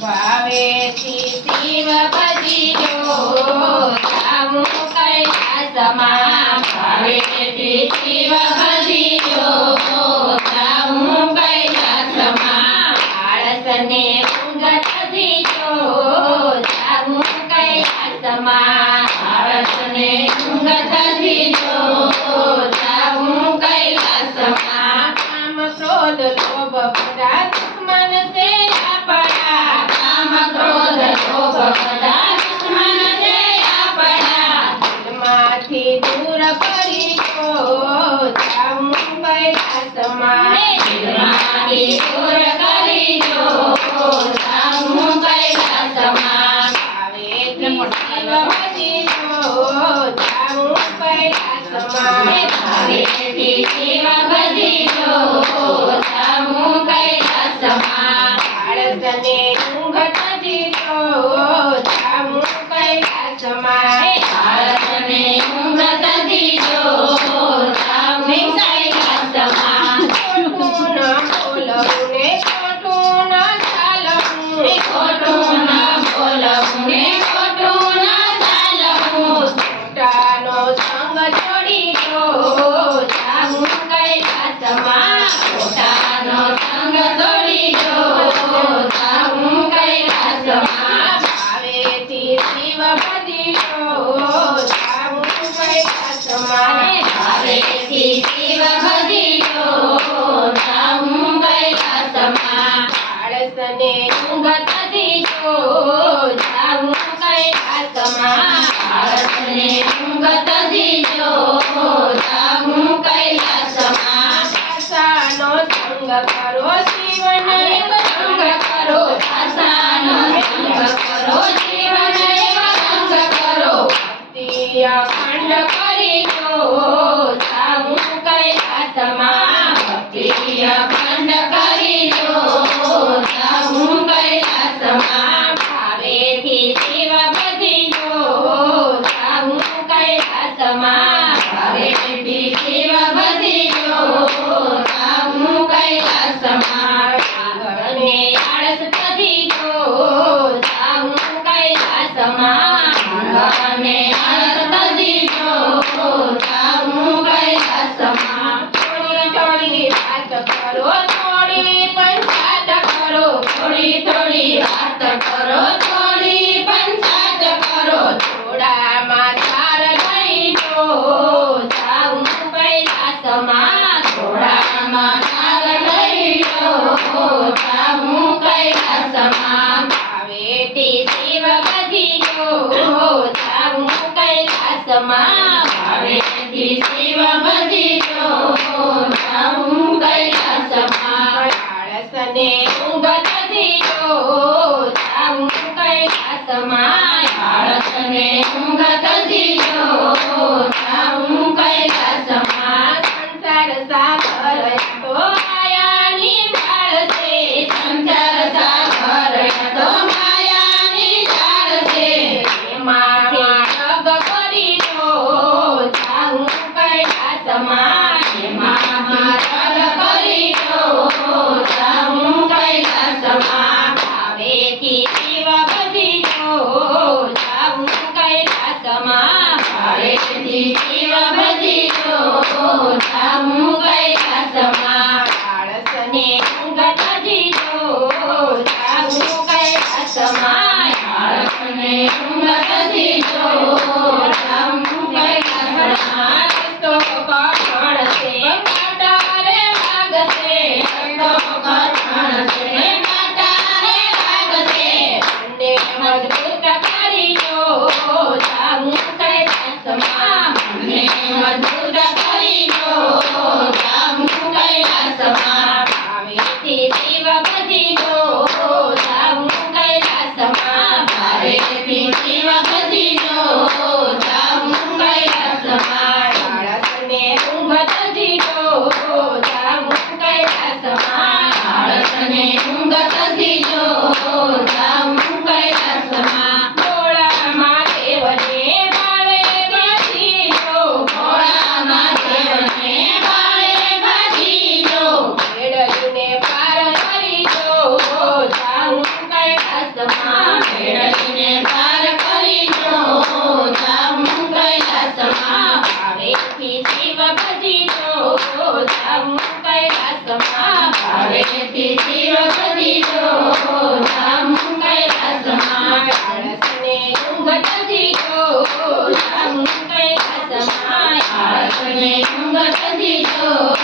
ભાવેથી શિવ ભજીજો જાઉં કૈલાસમાં ભાવેથી શિવ ભજીજો જાઉં કૈલાસમાં આળસને ઊંઘ તજીજો જાઉં કૈલાસમાં આળસને ઊંઘ તજીજો જાઉં કૈલાસમાં કામ ક્રોધ લોભ બધા દુશ્મન છે આપણા કામ ક્રોધ લોભ બધા દુશ્મન છે આપણા દિલમાંથી દૂર કરી જો જાઉં કૈલાસમાં દિલમાંથી દૂર કરી જો જાઉં કૈલાસમાં ભાવેથી શિવ ભજીજો જાઉં કૈલાસમાં ભાવેથી શિવ ભજીજો જાઉં કૈલાસમાં આળસને ઊંઘ તજીજો જાઉં કૈલાસમાં આળસને ઊંઘ તજીજો જાઉં કૈલાસમાં ખોટું ન બોલવું ને ખોટું ન ચાલવું ખોટું ન બોલવું ને ખોટું ન ચાલવું ખોટાનો સંગ છોડી દો જાઉં કૈલાસમાં ખોટાનો સંગ છોડી દો જાઉં કૈલાસમાં ભાવેથી શિવ ભજીજો જાઉં કૈલાસમાં ભાવેથી શિવ ભજીજો જાઉં કૈલાસમાં આળસને ઊંઘ તજીજો જાઉં કૈલાસમાં આળસને ઊંઘ તજીજો જાઉં કૈલાસમાં આશાનો સંગ કરો શિવને સંગ કરો આશાનો સંગ કરો શિવને સંગ કરો ભક્તિ અખંડ કરી જો જાઉં કૈલાસમાં ભક્તિ અખંડ કરી જો જાઉં કૈલાસમાં ભાવેથી શિવ ભજીજો જાઉં કૈલાસમાં ભાવેથી શિવ ભજીજો જાઉં કૈલાસમાં ઘરને આળસ તજીજો જાઉં કૈલાસમાં ઘરને આળસ તજીજો જાઉં કૈલાસમાં થોડી થોડી વાત કરો થોડી પંચાત કરો થોડી થોડી વાત કરો થોડી પંચાત કરો થોડામાં સાર લઈ જો જાઉં કૈલાસમાં થોડામાં સાર લઈ જો જાઉં કૈલાસમાં ભાવેથી શિવ ભજીજો જાઉં કૈલાસમાં ભાવેથી શિવ ભજીજો જાઉં કૈલાસમાં આળસને ઊંઘ તજીજો જાઉં કૈલાસમાં આળસને ઊંઘ તજીજો જાઉં કૈલાસમાં સંસાર સાગર તો માયાની જાળ છે સંસાર સાગર તો માયાની જાળ છે એમાંથી જગ કરી જો જાઉં કૈલાસમાં એમાં જગ કરી જો જાઉં કૈલાસમાં ભાવેથી શિવ ભજીજો ભજીજો